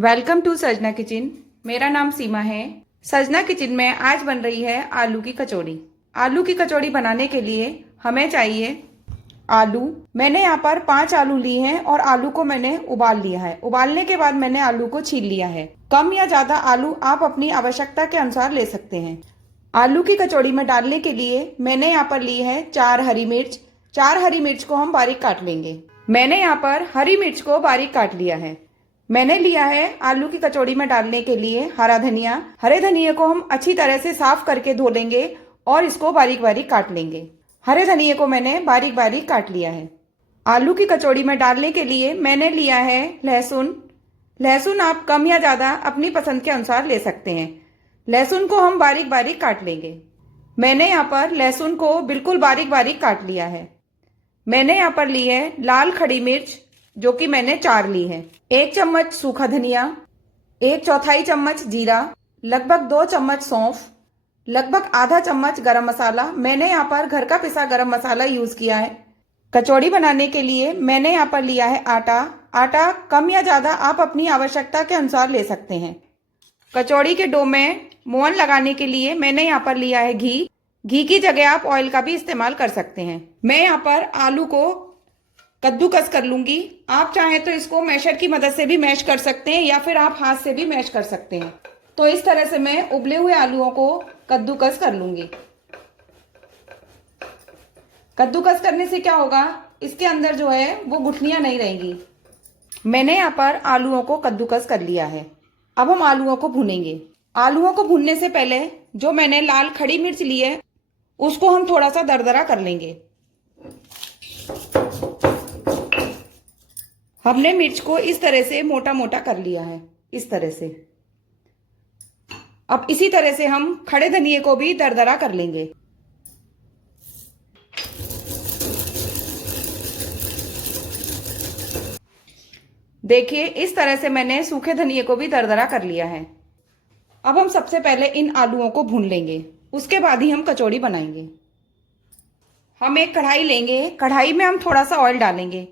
Welcome to सजना kitchen. मेरा नाम सीमा है। सजना किचन में आज बन रही है आलू की कचौड़ी। आलू की कचौड़ी बनाने के लिए हमें चाहिए आलू। मैंने यहाँ पर 5 आलू लिए हैं और आलू को मैंने उबाल लिया है। उबालने के बाद मैंने आलू को छील लिया है। कम या ज़्यादा आलू आप अपनी आवश्यकता के अनुसार ले सकते हैं। आलू की कचौड़ी में डालने के लिए मैंने यहाँ पर ली है 4 हरी मिर्च। 4 हरी मिर्च को हम बारीक काट लेंगे। मैंने यहाँ पर हरी मिर्च को बारीक काट लिया है। मैंने लिया है आलू की कचौड़ी में डालने के लिए हरा धनिया। हरे धनिया को हम अच्छी तरह से साफ करके धो लेंगे और इसको बारीक बारीक काट लेंगे। हरे धनिये को मैंने बारीक बारीक काट लिया है। आलू की कचौड़ी में डालने के लिए मैंने लिया है लहसुन। लहसुन आप कम या ज़्यादा अपनी पसंद के अनुसार ले सकते हैं। लहसुन को हम बारीक बारीक काट लेंगे। मैंने यहाँ पर लहसुन को बिल्कुल बारीक बारीक काट लिया है। मैंने यहाँ पर ली है लाल खड़ी मिर्च, जो कि मैंने 4 ली है। 1 चम्मच सूखा धनिया, 1/4 चम्मच जीरा, लगभग 2 चम्मच सौंफ, लगभग आधा चम्मच गरम मसाला। मैंने यहाँ पर घर का पिसा गरम मसाला यूज किया है। कचौड़ी बनाने के लिए मैंने यहाँ पर लिया है आटा। आटा कम या ज़्यादा आप अपनी आवश्यकता के अनुसार ले सकते हैं। कचौड़ी के डो में मोहन लगाने के लिए मैंने यहाँ पर लिया है घी। घी की जगह आप ऑयल का भी इस्तेमाल कर सकते हैं। मैं यहाँ पर आलू को कद्दूकस कर लूंगी। आप चाहें तो इसको मैशर की मदद से भी मैश कर सकते हैं या फिर आप हाथ से भी मैश कर सकते हैं। तो इस तरह से मैं उबले हुए आलूओं को कद्दूकस कर लूंगी। कद्दूकस करने से क्या होगा, इसके अंदर जो है वो गुठलियां नहीं रहेंगी। मैंने यहाँ पर आलूओं को कद्दूकस कर लिया है। अब हम आलूओं को भूनेंगे। आलूओं को भूनने से पहले जो मैंने लाल खड़ी मिर्च ली है उसको हम थोड़ा सा दरदरा कर लेंगे। हमने मिर्च को इस तरह से मोटा मोटा कर लिया है, इस तरह से। अब इसी तरह से हम खड़े धनिये को भी दरदरा कर लेंगे। देखिए, इस तरह से मैंने सूखे धनिये को भी दरदरा कर लिया है। अब हम सबसे पहले इन आलूओं को भून लेंगे, उसके बाद ही हम कचौड़ी बनाएंगे। हम एक कढ़ाई लेंगे। कढ़ाई में हम थोड़ा सा ऑयल डालेंगे।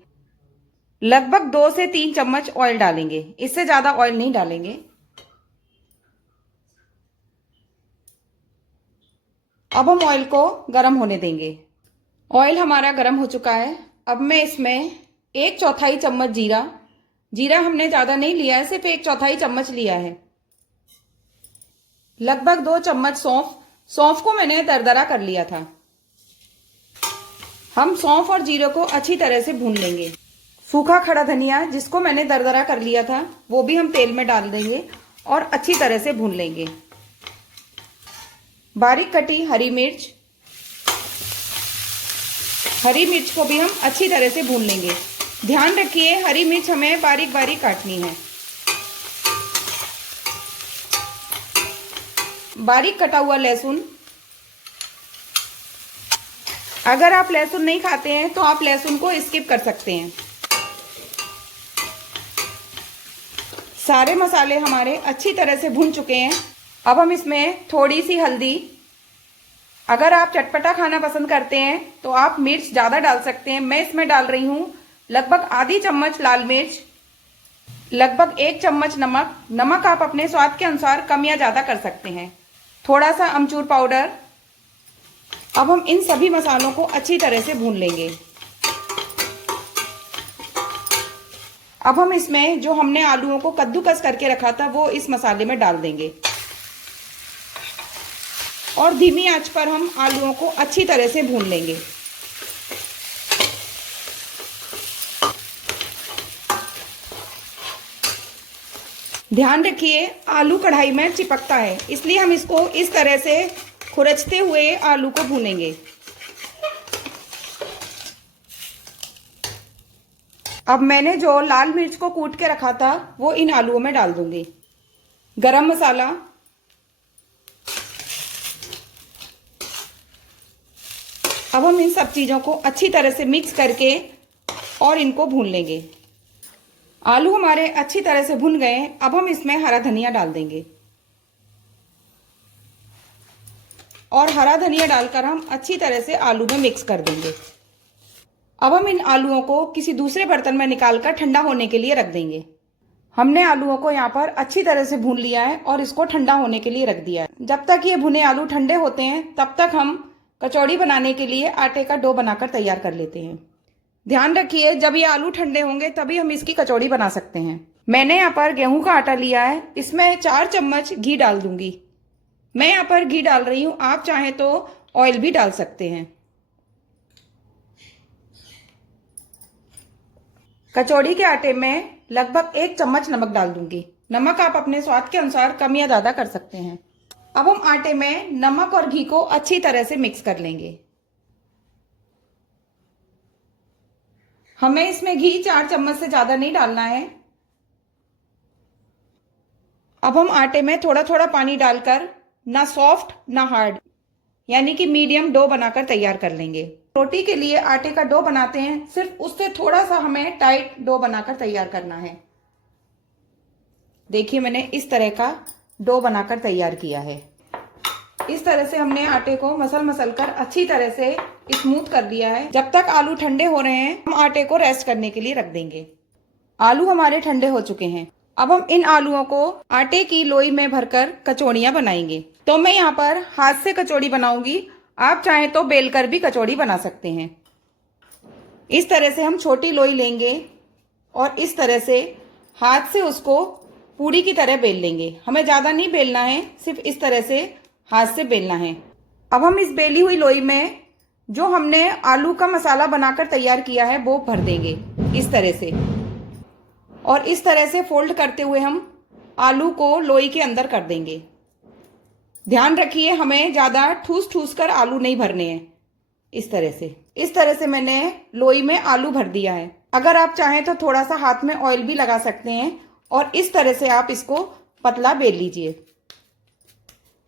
लगभग 2 से 3 चम्मच ऑयल डालेंगे, इससे ज्यादा ऑयल नहीं डालेंगे। अब हम ऑयल को गर्म होने देंगे। ऑयल हमारा गर्म हो चुका है। अब मैं इसमें 1/4 चम्मच जीरा। जीरा हमने ज्यादा नहीं लिया है, सिर्फ 1/4 चम्मच लिया है। लगभग 2 चम्मच सौंफ। सौंफ को मैंने दरदरा कर लिया था। हम सौंफ और जीरे को अच्छी तरह से भून लेंगे। सूखा खड़ा धनिया, जिसको मैंने दरदरा कर लिया था, वो भी हम तेल में डाल देंगे और अच्छी तरह से भून लेंगे। बारीक कटी हरी मिर्च। हरी मिर्च को भी हम अच्छी तरह से भून लेंगे। ध्यान रखिए, हरी मिर्च हमें बारीक बारीक काटनी है। बारीक कटा हुआ लहसुन। अगर आप लहसुन नहीं खाते हैं तो आप लहसुन को स्किप कर सकते हैं। सारे मसाले हमारे अच्छी तरह से भून चुके हैं। अब हम इसमें थोड़ी सी हल्दी। अगर आप चटपटा खाना पसंद करते हैं तो आप मिर्च ज़्यादा डाल सकते हैं। मैं इसमें डाल रही हूँ लगभग आधी चम्मच लाल मिर्च, लगभग 1 चम्मच नमक। नमक आप अपने स्वाद के अनुसार कम या ज़्यादा कर सकते हैं। थोड़ा सा अमचूर पाउडर। अब हम इन सभी मसालों को अच्छी तरह से भून लेंगे। अब हम इसमें जो हमने आलूओं को कद्दूकस करके रखा था वो इस मसाले में डाल देंगे और धीमी आंच पर हम आलूओं को अच्छी तरह से भून लेंगे। ध्यान रखिए, आलू कढ़ाई में चिपकता है, इसलिए हम इसको इस तरह से खुरचते हुए आलू को भूनेंगे। अब मैंने जो लाल मिर्च को कूट के रखा था वो इन आलूओं में डाल दूंगी। गरम मसाला। अब हम इन सब चीजों को अच्छी तरह से मिक्स करके और इनको भून लेंगे। आलू हमारे अच्छी तरह से भुन गए। अब हम इसमें हरा धनिया डाल देंगे और हरा धनिया डालकर हम अच्छी तरह से आलू में मिक्स कर देंगे। अब हम इन आलूओं को किसी दूसरे बर्तन में निकालकर ठंडा होने के लिए रख देंगे। हमने आलूओं को यहाँ पर अच्छी तरह से भून लिया है और इसको ठंडा होने के लिए रख दिया है। जब तक ये भुने आलू ठंडे होते हैं तब तक हम कचौड़ी बनाने के लिए आटे का डो बनाकर तैयार कर लेते हैं। ध्यान रखिए, जब ये आलू ठंडे होंगे तभी हम इसकी कचौड़ी बना सकते हैं। मैंने यहाँ पर गेहूं का आटा लिया है, इसमें 4 चम्मच घी डाल दूंगी। मैं यहाँ पर घी डाल रही हूँ, आप चाहें तो ऑयल भी डाल सकते हैं। कचौड़ी के आटे में लगभग 1 चम्मच नमक डाल दूंगी। नमक आप अपने स्वाद के अनुसार कम या ज्यादा कर सकते हैं। अब हम आटे में नमक और घी को अच्छी तरह से मिक्स कर लेंगे। हमें इसमें घी 4 चम्मच से ज्यादा नहीं डालना है। अब हम आटे में थोड़ा थोड़ा पानी डालकर ना सॉफ्ट ना हार्ड यानी कि मीडियम डो बनाकर तैयार कर लेंगे। रोटी के लिए आटे का डो बनाते हैं, सिर्फ उससे थोड़ा सा हमें टाइट डो बनाकर तैयार करना है। देखिए, मैंने इस तरह का डो बनाकर तैयार किया है। इस तरह से हमने आटे को मसल कर अच्छी तरह से स्मूथ कर दिया है। जब तक आलू ठंडे हो रहे हैं हम आटे को रेस्ट करने के लिए रख देंगे। आलू हमारे ठंडे हो चुके हैं। अब हम इन आलूओं को आटे की लोई में भरकर कचौड़ियां बनाएंगे। तो मैं यहाँ पर हाथ से कचौड़ी बनाऊंगी, आप चाहें तो बेलकर भी कचौड़ी बना सकते हैं। इस तरह से हम छोटी लोई लेंगे और इस तरह से हाथ से उसको पूरी की तरह बेल लेंगे। हमें ज्यादा नहीं बेलना है, सिर्फ इस तरह से हाथ से बेलना है। अब हम इस बेली हुई लोई में जो हमने आलू का मसाला बनाकर तैयार किया है वो भर देंगे इस तरह से, और इस तरह से फोल्ड करते हुए हम आलू को लोई के अंदर कर देंगे। ध्यान रखिए, हमें ज्यादा ठूस ठूस कर आलू नहीं भरने हैं। इस तरह से मैंने लोई में आलू भर दिया है। अगर आप चाहें तो थोड़ा सा हाथ में ऑयल भी लगा सकते हैं और इस तरह से आप इसको पतला बेल लीजिए,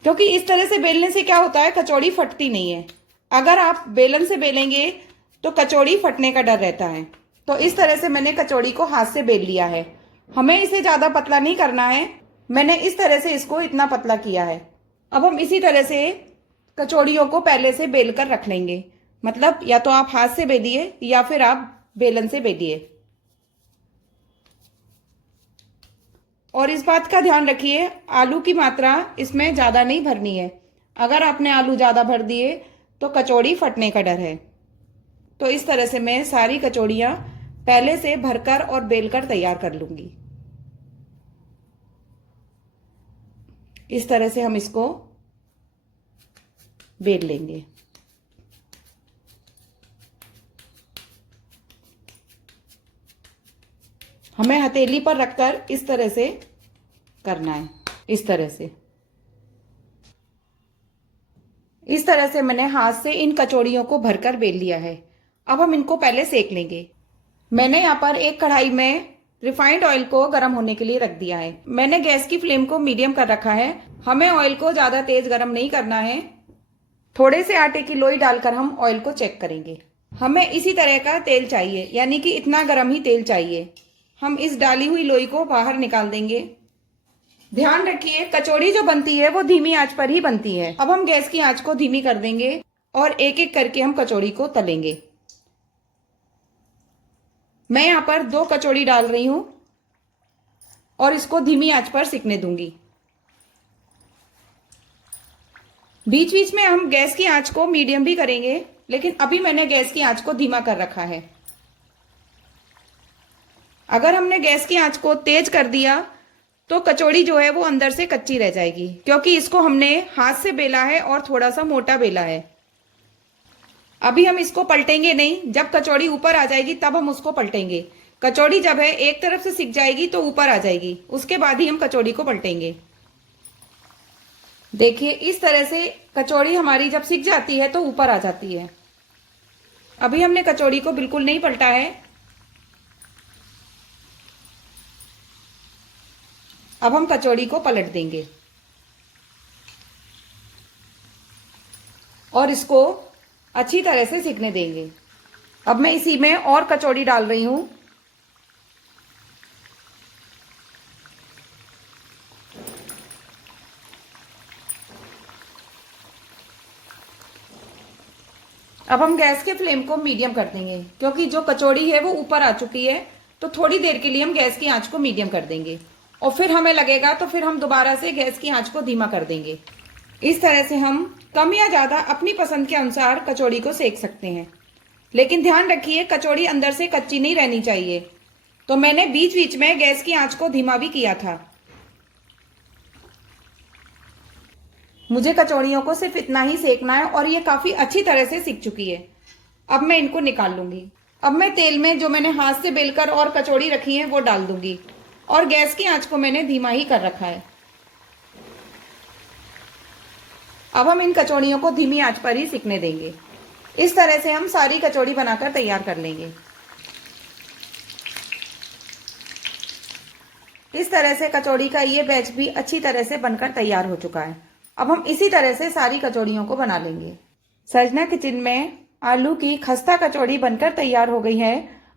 क्योंकि इस तरह से बेलने से क्या होता है, कचौड़ी फटती नहीं है। अगर आप बेलन से बेलेंगे तो कचौड़ी फटने का डर रहता है। तो इस तरह से मैंने कचौड़ी को हाथ से बेल लिया है। हमें इसे ज्यादा पतला नहीं करना है, मैंने इस तरह से इसको इतना पतला किया है। अब हम इसी तरह से कचौड़ियों को पहले से बेल कर रख लेंगे, मतलब या तो आप हाथ से बेलिए या फिर आप बेलन से बेलिए। और इस बात का ध्यान रखिए, आलू की मात्रा इसमें ज्यादा नहीं भरनी है। अगर आपने आलू ज्यादा भर दिए तो कचौड़ी फटने का डर है। तो इस तरह से मैं सारी कचौड़ियां पहले से भरकर और बेलकर तैयार कर लूंगी। इस तरह से हम इसको बेल लेंगे। हमें हथेली पर रखकर इस तरह से करना है। इस तरह से मैंने हाथ से इन कचौड़ियों को भरकर बेल लिया है। अब हम इनको पहले सेक लेंगे। मैंने यहाँ पर एक कढ़ाई में रिफाइंड ऑयल को गर्म होने के लिए रख दिया है। मैंने गैस की फ्लेम को मीडियम कर रखा है। हमें ऑयल को ज्यादा तेज गर्म नहीं करना है। थोड़े से आटे की लोई डालकर हम ऑयल को चेक करेंगे। हमें इसी तरह का तेल चाहिए, यानी कि इतना गर्म ही तेल चाहिए। हम इस डाली हुई लोई को बाहर निकाल देंगे। ध्यान रखिए, कचौड़ी जो बनती है वो धीमी आंच पर ही बनती है। अब हम गैस की आंच को धीमी कर देंगे और एक एक करके हम कचौड़ी को तलेंगे। मैं यहाँ पर 2 कचौड़ी डाल रही हूं और इसको धीमी आंच पर सिकने दूंगी। बीच बीच में हम गैस की आंच को मीडियम भी करेंगे, लेकिन अभी मैंने गैस की आंच को धीमा कर रखा है। अगर हमने गैस की आंच को तेज कर दिया तो कचौड़ी जो है वो अंदर से कच्ची रह जाएगी, क्योंकि इसको हमने हाथ से बेला है और थोड़ा सा मोटा बेला है। अभी हम इसको पलटेंगे नहीं, जब कचौड़ी ऊपर आ जाएगी तब हम उसको पलटेंगे। कचौड़ी जब है एक तरफ से सिक जाएगी तो ऊपर आ जाएगी, उसके बाद ही हम कचौड़ी को पलटेंगे। देखिए, इस तरह से कचौड़ी हमारी जब सिक जाती है तो ऊपर आ जाती है। अभी हमने कचौड़ी को बिल्कुल नहीं पलटा है। अब हम कचौड़ी को पलट देंगे और इसको अच्छी तरह से सिकने देंगे। अब मैं इसी में और कचौड़ी डाल रही हूं। अब हम गैस के फ्लेम को मीडियम कर देंगे, क्योंकि जो कचौड़ी है वो ऊपर आ चुकी है। तो थोड़ी देर के लिए हम गैस की आंच को मीडियम कर देंगे और फिर हमें लगेगा तो फिर हम दोबारा से गैस की आंच को धीमा कर देंगे। इस तरह से हम कम या ज़्यादा अपनी पसंद के अनुसार कचौड़ी को सेक सकते हैं, लेकिन ध्यान रखिए कचौड़ी अंदर से कच्ची नहीं रहनी चाहिए। तो मैंने बीच बीच में गैस की आंच को धीमा भी किया था। मुझे कचौड़ियों को सिर्फ इतना ही सेकना है और ये काफ़ी अच्छी तरह से सिक चुकी है। अब मैं इनको निकाल लूंगी। अब मैं तेल में जो मैंने हाथ से बेलकर और कचौड़ी रखी है वो डाल दूंगी और गैस की आंच को मैंने धीमा ही कर रखा है। अब हम इन कचौड़ियों को धीमी आंच पर ही सिकने देंगे। इस तरह से हम सारी कचौड़ी बनाकर तैयार कर लेंगे। इस तरह से कचौड़ी का ये बैच भी अच्छी तरह से बनकर तैयार हो चुका है। अब हम इसी तरह से सारी कचौड़ियों को बना लेंगे। सजना किचन में आलू की खस्ता कचौड़ी बनकर तैयार हो गई है।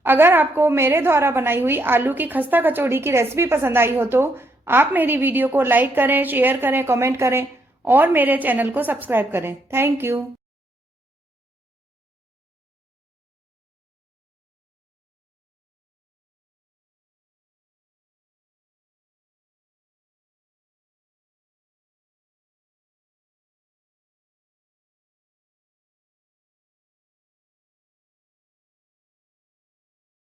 अगर आपको मेरे द्वारा बनाई हुई आलू की खस्ता कचौड़ी की रेसिपी पसंद आई हो तो आप मेरी वीडियो को लाइक करें, शेयर करें, कमेंट करें और मेरे चैनल को सब्सक्राइब करें। Thank you.